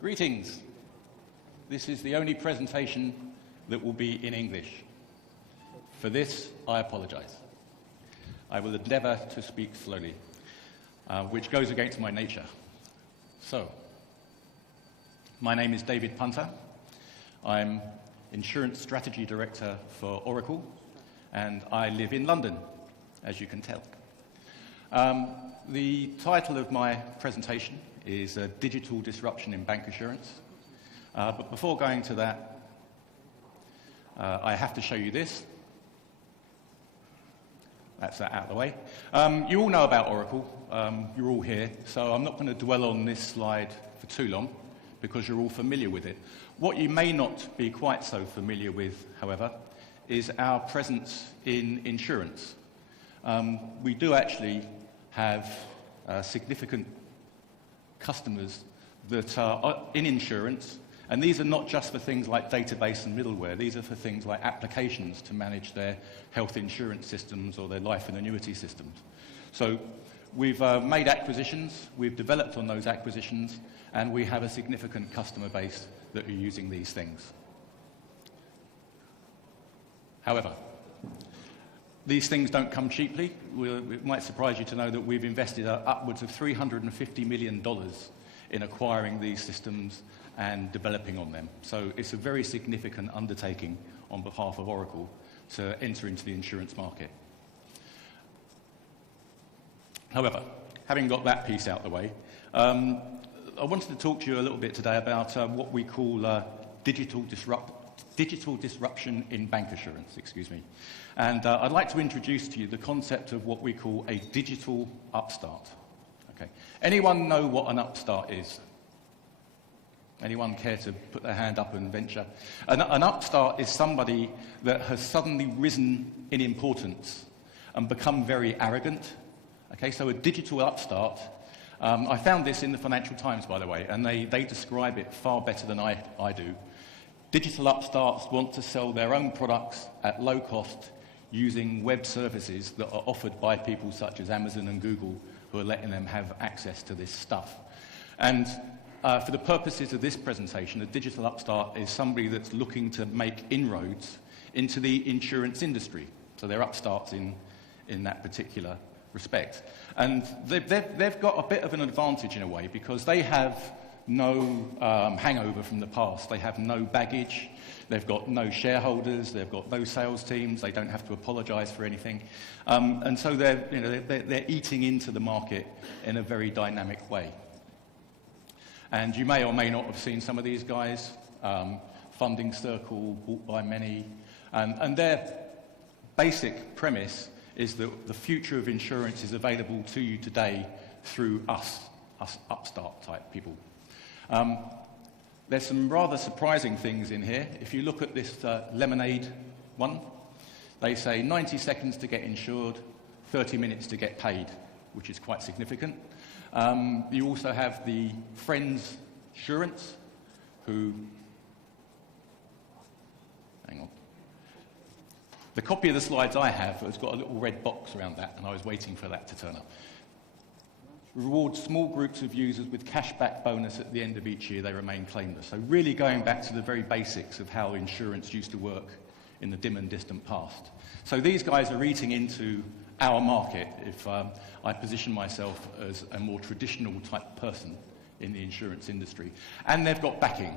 Greetings. This is the only presentation that will be in English. For this, I apologize. I will endeavor to speak slowly, which goes against my nature. So, my name is David Punter. I'm Insurance Strategy Director for Oracle, and I live in London, as you can tell. The title of my presentation is Digital Disruption in Bancassurance. But before going to that, I have to show you this. That's that out of the way. You all know about Oracle. You're all here, so I'm not going to dwell on this slide for too long because you're all familiar with it. What you may not be quite so familiar with, however, is our presence in insurance. We do actually have significant customers that are in insurance, and these are not just for things like database and middleware. These are for things like applications to manage their health insurance systems or their life and annuity systems. So we've made acquisitions, we've developed on those acquisitions, and we have a significant customer base that are using these things. However, these things don't come cheaply. It might surprise you to know that we've invested upwards of $350 million in acquiring these systems and developing on them. So it's a very significant undertaking on behalf of Oracle to enter into the insurance market. However, having got that piece out of the way, I wanted to talk to you a little bit today about what we call digital disruption in bancassurance, And I'd like to introduce to you the concept of what we call a digital upstart. Okay. Anyone know what an upstart is? Anyone care to put their hand up and venture? An upstart is somebody that has suddenly risen in importance and become very arrogant. Okay, so a digital upstart, I found this in the Financial Times, by the way, and they describe it far better than I do. Digital upstarts want to sell their own products at low cost using web services that are offered by people such as Amazon and Google, who are letting them have access to this stuff. And for the purposes of this presentation, a digital upstart is somebody that's looking to make inroads into the insurance industry. So they're upstarts in that particular respect. And they've got a bit of an advantage in a way because they have no hangover from the past. They have no baggage. They've got no shareholders. They've got no sales teams. They don't have to apologize for anything. And so they're eating into the market in a very dynamic way. And you may or may not have seen some of these guys. Funding Circle, bought by many. And their basic premise is that the future of insurance is available to you today through us upstart type people. There's some rather surprising things in here. If you look at this lemonade one, they say 90 seconds to get insured, 30 minutes to get paid, which is quite significant. You also have the Friends Insurance, who... Hang on. The copy of the slides I have has got a little red box around that, and I was waiting for that to turn up. Rewards small groups of users with cashback bonus at the end of each year they remain claimless. So really going back to the very basics of how insurance used to work in the dim and distant past. So these guys are eating into our market if I position myself as a more traditional type person in the insurance industry. And they've got backing.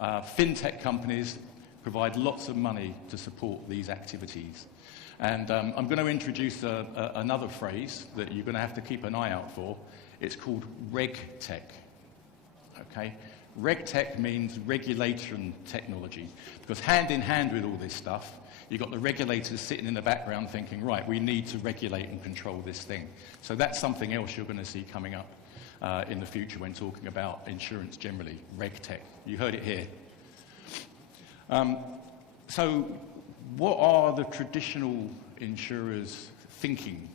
Fintech companies provide lots of money to support these activities. And I'm going to introduce another phrase that you're going to have to keep an eye out for. It's called RegTech. Okay? RegTech means regulation technology, because hand in hand with all this stuff, you've got the regulators sitting in the background thinking, right, we need to regulate and control this thing. So that's something else you're going to see coming up in the future when talking about insurance generally, RegTech. You heard it here. So what are the traditional insurers thinking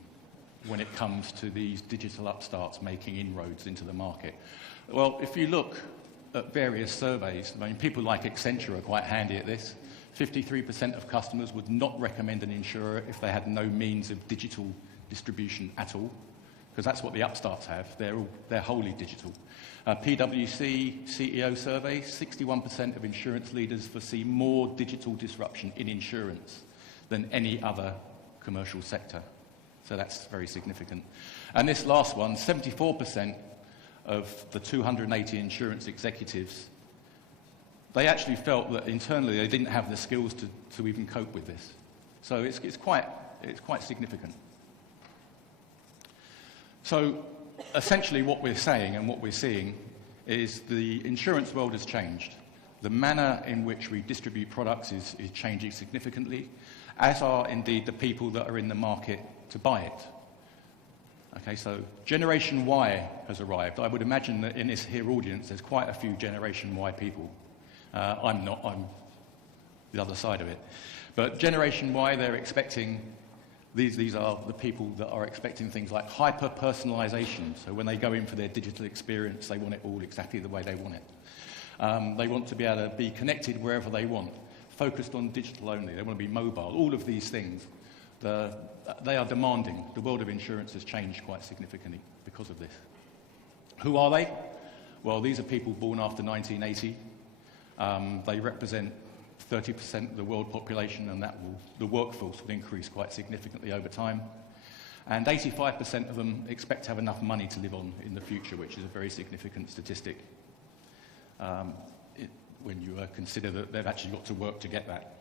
when it comes to these digital upstarts making inroads into the market? Well, if you look at various surveys, I mean, people like Accenture are quite handy at this. 53% of customers would not recommend an insurer if they had no means of digital distribution at all. because that's what the upstarts have. They're wholly digital. PwC CEO survey, 61% of insurance leaders foresee more digital disruption in insurance than any other commercial sector. So that's very significant. And this last one, 74% of the 280 insurance executives, they actually felt that internally they didn't have the skills to even cope with this. So it's quite significant. So essentially what we're saying and what we're seeing is the insurance world has changed. The manner in which we distribute products is changing significantly, as are indeed the people that are in the market to buy it. Okay, so Generation Y has arrived. I would imagine that in this here audience there's quite a few Generation Y people. I'm not, I'm the other side of it. But Generation Y, they're expecting, these are the people that are expecting things like hyper-personalization. So when they go in for their digital experience, they want it all exactly the way they want it. They want to be able to be connected wherever they want, focused on digital only. They want to be mobile. All of these things, they are demanding. The world of insurance has changed quite significantly because of this. Who are they? Well, these are people born after 1980. They represent 30% of the world population, and the workforce will increase quite significantly over time. And 85% of them expect to have enough money to live on in the future, which is a very significant statistic when you consider that they've actually got to work to get that.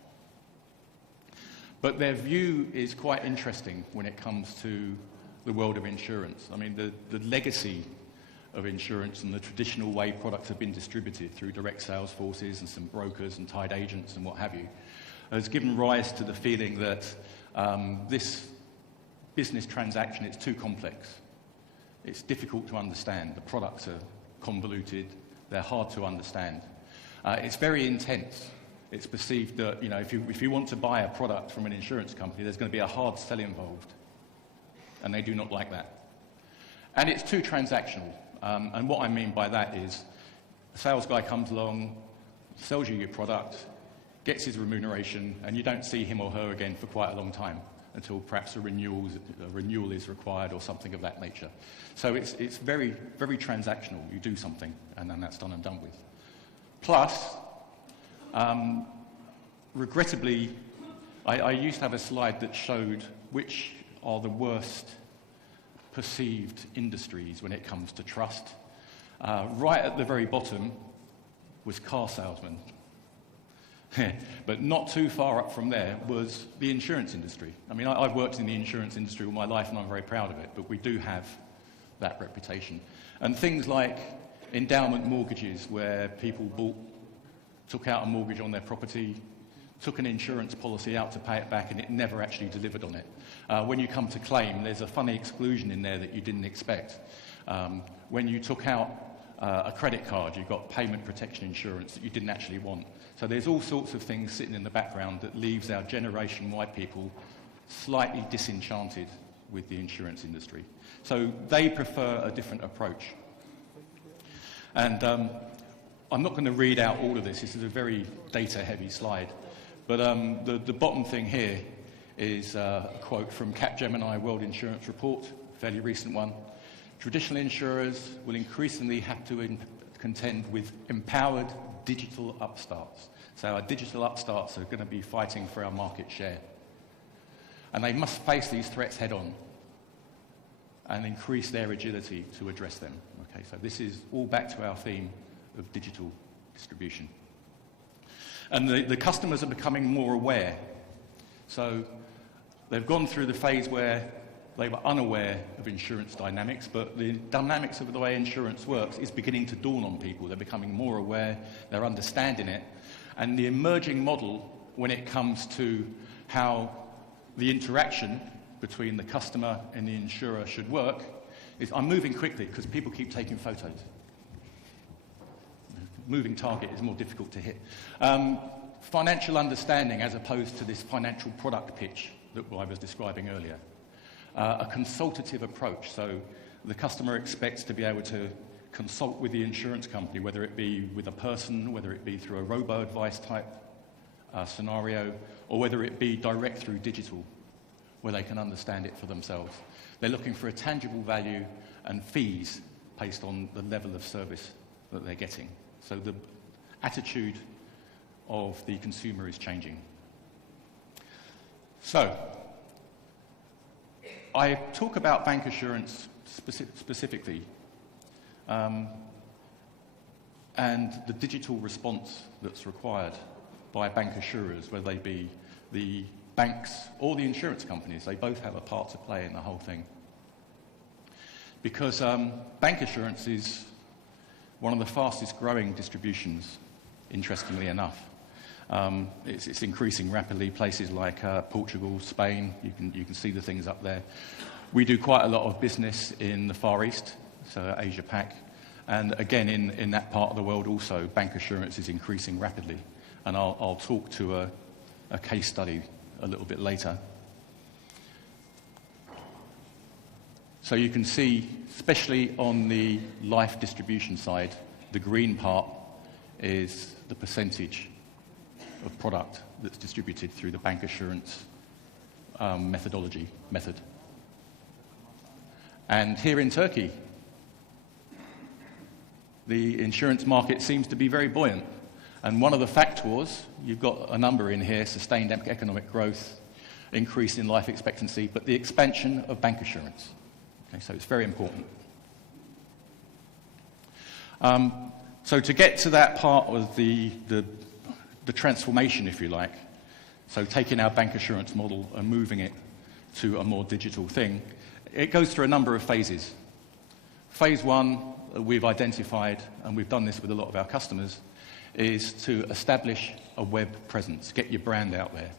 But their view is quite interesting when it comes to the world of insurance. I mean, the legacy of insurance and the traditional way products have been distributed through direct sales forces and some brokers and tied agents and what have you, has given rise to the feeling that this business transaction is too complex. It's difficult to understand. The products are convoluted. They're hard to understand. It's very intense. It's perceived that, you know, if you want to buy a product from an insurance company, there's going to be a hard sell involved. And they do not like that. And it's too transactional. And what I mean by that is a sales guy comes along, sells you your product, gets his remuneration, and you don't see him or her again for quite a long time until perhaps a renewal is required or something of that nature. So it's very, very transactional. You do something, and then that's done and done with. Plus, regrettably, I used to have a slide that showed which are the worst perceived industries when it comes to trust. Right at the very bottom was car salesmen. But not too far up from there was the insurance industry. I mean, I've worked in the insurance industry all my life and I'm very proud of it, but we do have that reputation. And things like endowment mortgages, where people took out a mortgage on their property, took an insurance policy out to pay it back, and it never actually delivered on it. When you come to claim, there's a funny exclusion in there that you didn't expect. When you took out a credit card, you got payment protection insurance that you didn't actually want. So there's all sorts of things sitting in the background that leaves our Generation Y people slightly disenchanted with the insurance industry. So they prefer a different approach. And I'm not going to read out all of this. This is a very data-heavy slide. But the bottom thing here is a quote from Capgemini World Insurance Report, a fairly recent one. Traditional insurers will increasingly have to contend with empowered digital upstarts. So our digital upstarts are going to be fighting for our market share. And they must face these threats head on and increase their agility to address them. Okay, so this is all back to our theme of digital distribution. And the customers are becoming more aware. So they've gone through the phase where they were unaware of insurance dynamics, but the dynamics of the way insurance works is beginning to dawn on people. They're becoming more aware, they're understanding it. And the emerging model when it comes to how the interaction between the customer and the insurer should work is, I'm moving quickly because people keep taking photos. Moving target is more difficult to hit. Financial understanding as opposed to this financial product pitch that I was describing earlier. A consultative approach, so the customer expects to be able to consult with the insurance company, whether it be with a person, whether it be through a robo-advice type scenario, or whether it be direct through digital, where they can understand it for themselves. They're looking for a tangible value and fees based on the level of service that they're getting. So the attitude of the consumer is changing. So, I talk about bancassurance specifically and the digital response that's required by bancassurers, whether they be the banks or the insurance companies. They both have a part to play in the whole thing. Because bancassurance is one of the fastest growing distributions, interestingly enough. It's increasing rapidly. Places like Portugal, Spain, you can see the things up there. We do quite a lot of business in the Far East, so Asia Pac, and again in that part of the world also, bancassurance is increasing rapidly. And I'll talk to a case study a little bit later. So you can see, especially on the life distribution side, the green part is the percentage of product that's distributed through the bancassurance method. And here in Turkey, the insurance market seems to be very buoyant. And one of the factors, you've got a number in here, sustained economic growth, increase in life expectancy, but the expansion of bancassurance. Okay, so it's very important. So to get to that part of the transformation, if you like, so taking our bancassurance model and moving it to a more digital thing, it goes through a number of phases. Phase one, we've identified, and we've done this with a lot of our customers, is to establish a web presence, get your brand out there.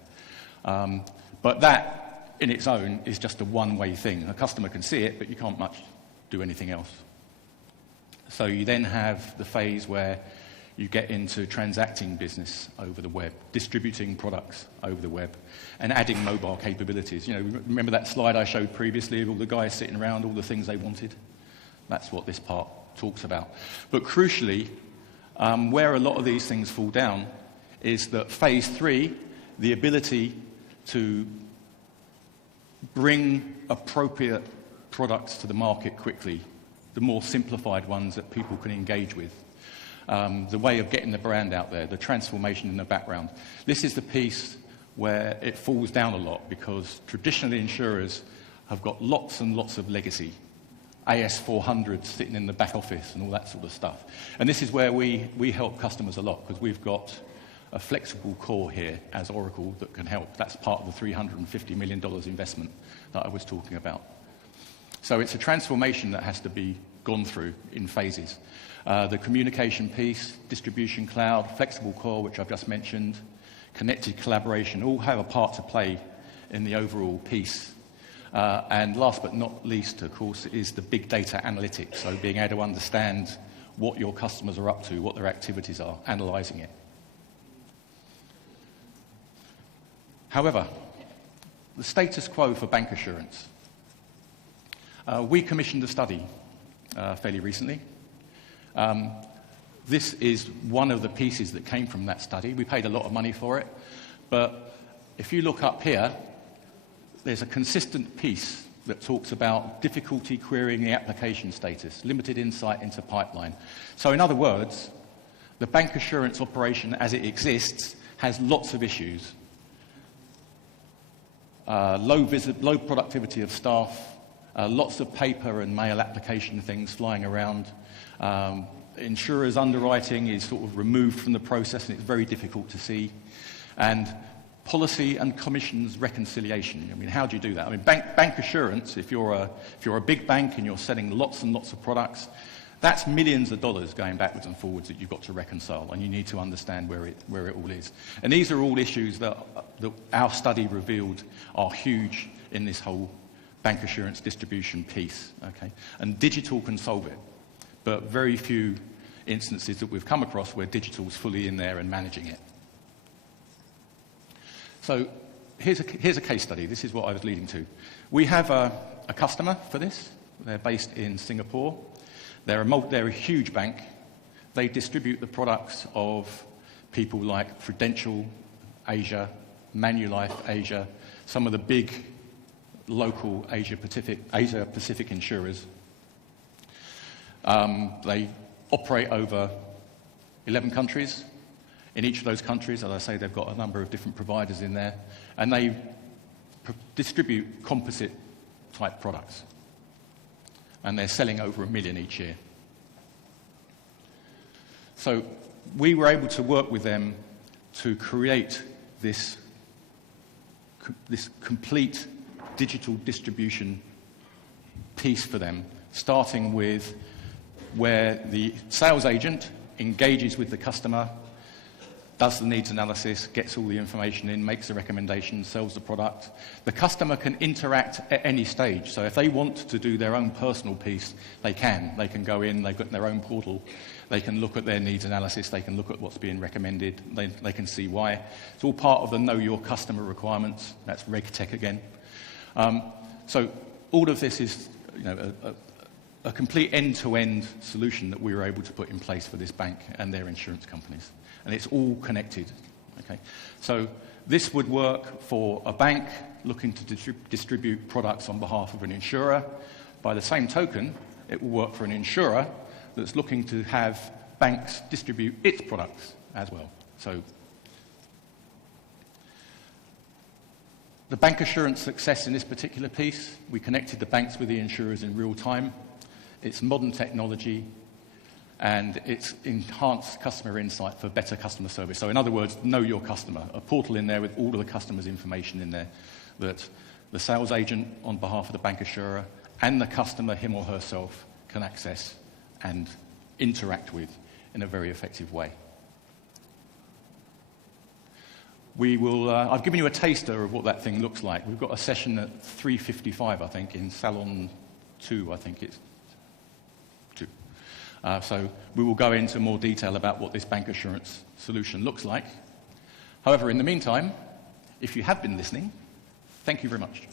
But that, in its own, is just a one-way thing. A customer can see it, but you can't much do anything else. So you then have the phase where you get into transacting business over the web, distributing products over the web, and adding mobile capabilities. You know, remember that slide I showed previously of all the guys sitting around, all the things they wanted? That's what this part talks about. But crucially, where a lot of these things fall down is that phase three, the ability to bring appropriate products to the market quickly, the more simplified ones that people can engage with. The way of getting the brand out there, the transformation in the background. This is the piece where it falls down a lot because traditionally insurers have got lots and lots of legacy. AS400 sitting in the back office and all that sort of stuff. And this is where we help customers a lot because we've got a flexible core here as Oracle that can help. That's part of the $350 million investment that I was talking about. So it's a transformation that has to be gone through in phases. The communication piece, distribution cloud, flexible core, which I've just mentioned, connected collaboration, all have a part to play in the overall piece. And last but not least, of course, is the big data analytics, so being able to understand what your customers are up to, what their activities are, analysing it. However, the status quo for bancassurance. We commissioned a study fairly recently. This is one of the pieces that came from that study. We paid a lot of money for it, but if you look up here, there's a consistent piece that talks about difficulty querying the application status, limited insight into pipeline. So in other words, the bancassurance operation as it exists has lots of issues. Low productivity of staff, lots of paper and mail application things flying around. Insurers' underwriting is sort of removed from the process and it's very difficult to see. And policy and commissions reconciliation. I mean, how do you do that? I mean, bancassurance, if you're a big bank and you're selling lots and lots of products, that's millions of dollars going backwards and forwards that you've got to reconcile, and you need to understand where it all is. And these are all issues that our study revealed are huge in this whole bancassurance distribution piece. Okay? And digital can solve it, but very few instances that we've come across where digital's fully in there and managing it. So here's a case study. This is what I was leading to. We have a customer for this. They're based in Singapore. They're a huge bank. They distribute the products of people like Prudential Asia, Manulife Asia, some of the big local Asia-Pacific insurers. They operate over 11 countries. In each of those countries, as I say, they've got a number of different providers in there, and they distribute composite-type products. And they're selling over 1 million each year. So we were able to work with them to create this complete digital distribution piece for them, starting with where the sales agent engages with the customer, does the needs analysis, gets all the information in, makes a recommendation, sells the product. The customer can interact at any stage. So if they want to do their own personal piece, they can. They can go in, they've got their own portal, they can look at their needs analysis, they can look at what's being recommended, they can see why. It's all part of the Know Your Customer requirements. That's RegTech again. So all of this is a complete end-to-end solution that we were able to put in place for this bank and their insurance companies. And it's all connected. Okay? So this would work for a bank looking to distribute products on behalf of an insurer. By the same token, it will work for an insurer that's looking to have banks distribute its products as well. So the Bancassurance success in this particular piece, we connected the banks with the insurers in real time. It's modern technology, and it's enhanced customer insight for better customer service. So in other words, know your customer, a portal in there with all of the customer's information in there that the sales agent on behalf of the bancassurer and the customer, him or herself, can access and interact with in a very effective way. We will, I've given you a taster of what that thing looks like. We've got a session at 3:55, I think, in Salon 2, I think it's 2. So we will go into more detail about what this Bancassurance solution looks like. However, in the meantime, if you have been listening, thank you very much.